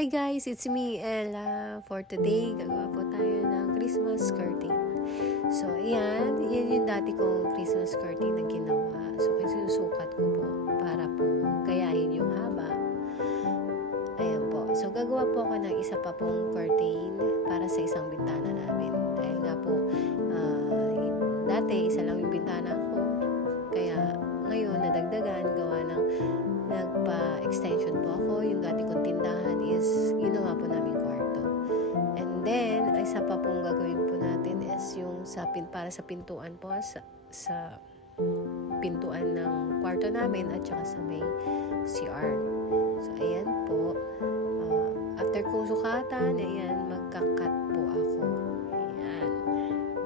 Hi guys, it's me Ella. For today, gagawa po tayo ng Christmas curtain. So ayan, yan yung dati kong Christmas curtain na ginawa. So sinusukat ko po para po gayahin yung haba. Ayan po. So gagawa po ako ng isa pa pong curtain para sa isang bintana namin. Dahil nga po, dati isa lang yung bintana ko. Kaya ngayon nadagdagan gawa ng nagpa-extension po ako. Yung dati kong tindahan is ginawa po namin kwarto. And then, isa pa pong gagawin po natin is yung para sa pintuan po, sa pintuan ng kwarto namin at saka sa may CR. So, ayan po. After kong sukatan, ayan, magka-cut po ako. Ayan.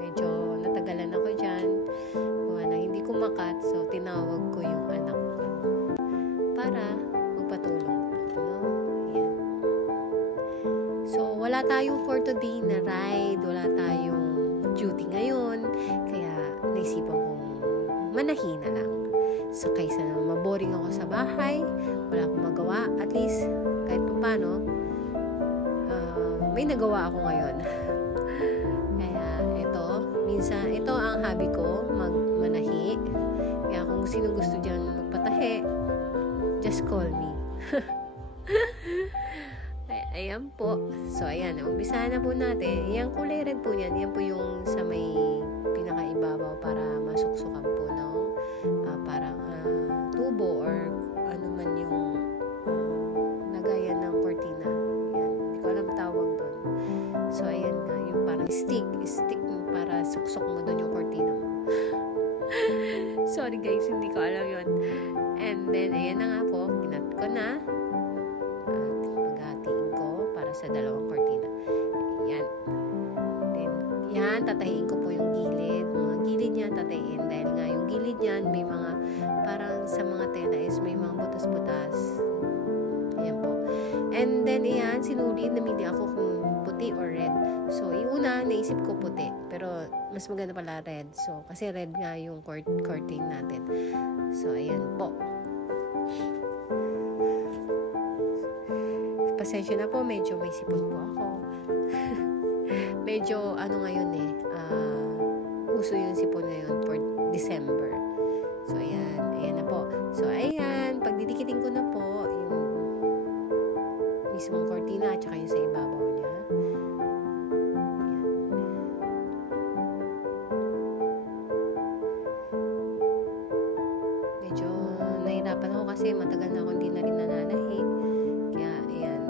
Medyo natagalan ako dyan. Gawa na hindi ko makat, so tinawag ko yung anak ko para magpatulong. Ayan. So, wala tayong for today na ride. Wala tayong duty ngayon. Kaya, naisipan kong manahina lang. So, kaysa na maboring ako sa bahay, wala akong magawa. At least, kahit paano, may nagawa ako ngayon. Kaya, minsan, ito ang hobby ko, magmanahi. Kaya, kung sino gusto dyan magpatahi, just call me. Ayan po. So, ayan. Umpisahan na po natin. Yung kulay red po niyan. Yan po yung sa may pinakaibabaw para masuksukan po ng parang tubo or ano man yung lagayan ng kortina. Ayan. Hindi ko alam tawag doon. So, ayan nga. Yung parang stick para suksok mo doon yung kortina mo. Sorry guys, hindi ko alam yun. And then, ayan na nga po. Kinat ko na. Paghatiin ko para sa dalawang kortina. Ayan. Then, yan. Tatahiin ko po yung gilid. Mga gilid niya tatahiin. Dahil nga yung gilid niyan, may mga, parang sa mga tela is may mga butas-butas. Ayan po. And then, ayan. Sinuli, namili ako kung puti or red. So, yung una, naisip ko puti. Pero, mas maganda pala red. So, kasi red nga yung curtain natin. So, ayan po. Pasensya na po, medyo may sipon po ako. Medyo, ngayon uso yung sipon ngayon for December. So, ayan. Ayan na po. So, ayan. Pagdidikitin ko na po yung mismong kortina at saka yung sa ibabaw niya. Medyo nahirapan ako kasi matagal na ako hindi na rin nananahi. Kaya, ayan.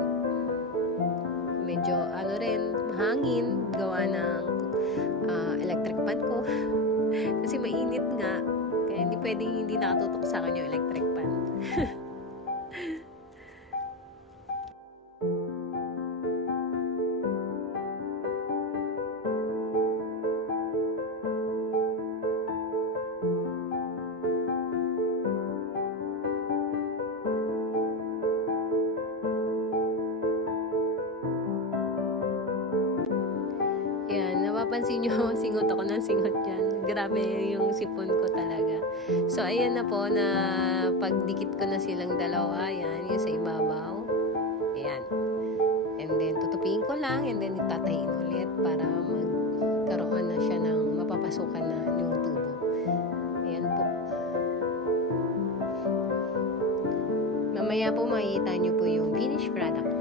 Medyo, mahangin. Gawa ng electric fan ko. Kasi mainit nga. Kaya hindi pwedeng hindi nakatutok sa akin yung electric fan. Napapansin nyo, singot ako ng singot dyan. Grabe yung sipon ko talaga. So, ayan na po na pagdikit ko na silang dalawa. Ayan, yung sa ibabaw. Ayan. And then, tutupiin ko lang. And then, itatayin ulit para magkaroon na siya ng mapapasukan na yung tubo. Ayan po. Mamaya po makikita nyo po yung finished product.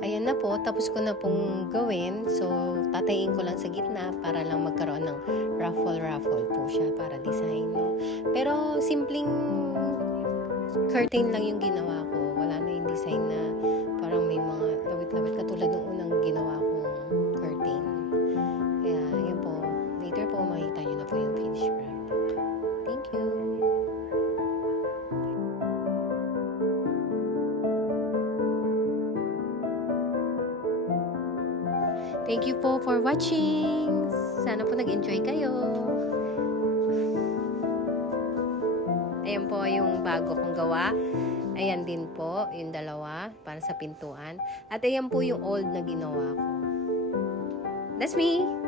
Ayan na po, tapos ko na pong gawin. So, tatayin ko lang sa gitna para lang magkaroon ng ruffle po siya para design. Pero, simpleng curtain lang yung ginawa ko. Wala na yung design na parang may mga lawit-lawit katulad ng unang ginawa kong curtain. Kaya, yun po. Later po, makita nyo na po yung finished product. Thank you! Thank you po for watching. Sana po nag-enjoy kayo. Ayan po yung bago kong gawa. Ayan din po, yung dalawa para sa pintuan. At ayan po yung old na ginawa ko. That's me!